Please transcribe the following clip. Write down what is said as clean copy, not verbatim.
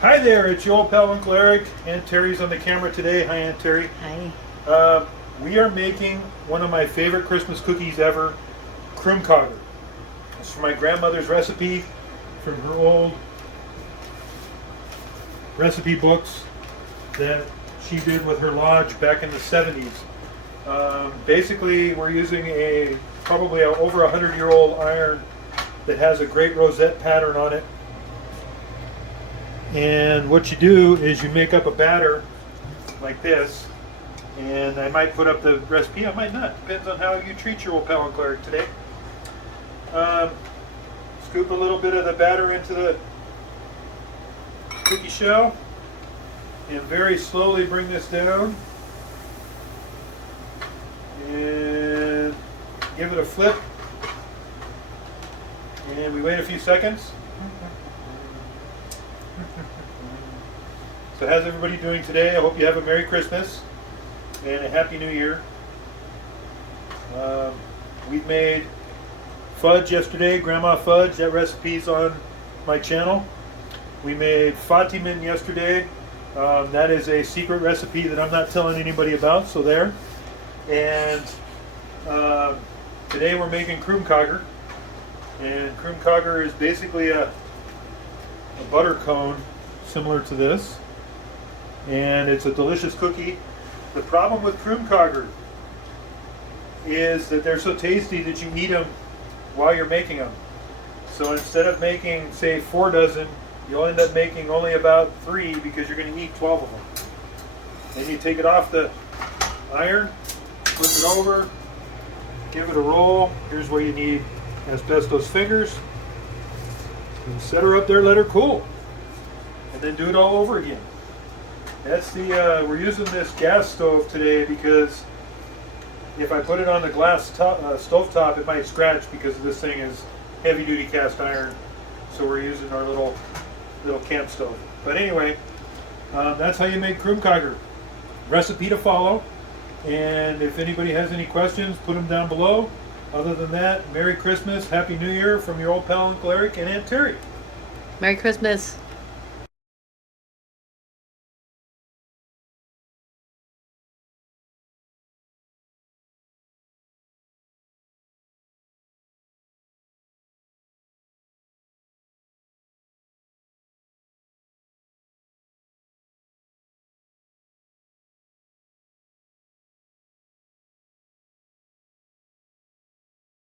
Hi there, it's your old pal Uncle Eric. Aunt Terrie's on the camera today. Hi, Aunt Terrie. Hi. We are making one of my favorite Christmas cookies ever, Krumkager. It's from my grandmother's recipe from her old recipe books that she did with her lodge back in the 70s. Basically, we're using probably over 100-year-old iron that has a great rosette pattern on it. And what you do is you make up a batter like this, and I might put up the recipe, I might not, depends on how you treat your old pal Uncle Eric today. Scoop a little bit of the batter into the cookie shell and very slowly bring this down and give it a flip, and we wait a few seconds. So how's everybody doing today? I hope you have a Merry Christmas and a Happy New Year. We've made fudge yesterday, Grandma Fudge. That recipe's on my channel. We made Fatimin yesterday. That is a secret recipe that I'm not telling anybody about, so there. And today we're making Krumkager. And Krumkager is basically a butter cone similar to this. And it's a delicious cookie. The problem with Krumkager is that they're so tasty that you eat them while you're making them. So instead of making, say, 4 dozen, you'll end up making only about 3 because you're going to eat 12 of them. Then you take it off the iron, flip it over, give it a roll. Here's where you need asbestos fingers. And set her up there, let her cool. And then do it all over again. That's the, we're using this gas stove today because if I put it on the glass stove top, it might scratch because this thing is heavy duty cast iron. So we're using our little camp stove. But anyway, that's how you make Krumkager. Recipe to follow. And if anybody has any questions, put them down below. Other than that, Merry Christmas, Happy New Year from your old pal Uncle Eric and Aunt Terrie. Merry Christmas.